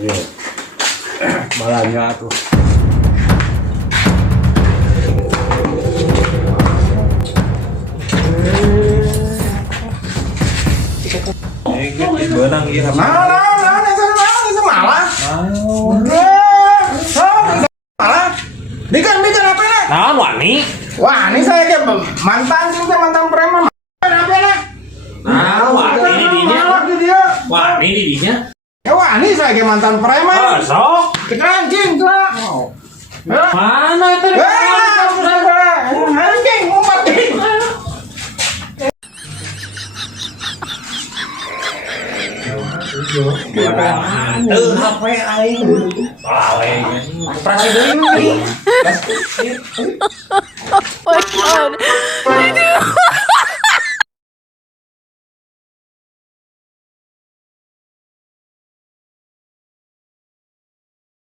Iya. Balanya tuh. Benang ieu Nah, itu malah. Malah. Dikan apa nak? Naon wani? Wah, ini saya ke mantan cinta mantan preman. Apa nak? Nah, wani di dinya. Dia. Wani di dinya. Ya wah, ini saya ke mantan preman. Sok. Kita anjing tuh. Mana itu? Anjing, ngumpet. HP aing. Paling. Operasi deui. Oh my god.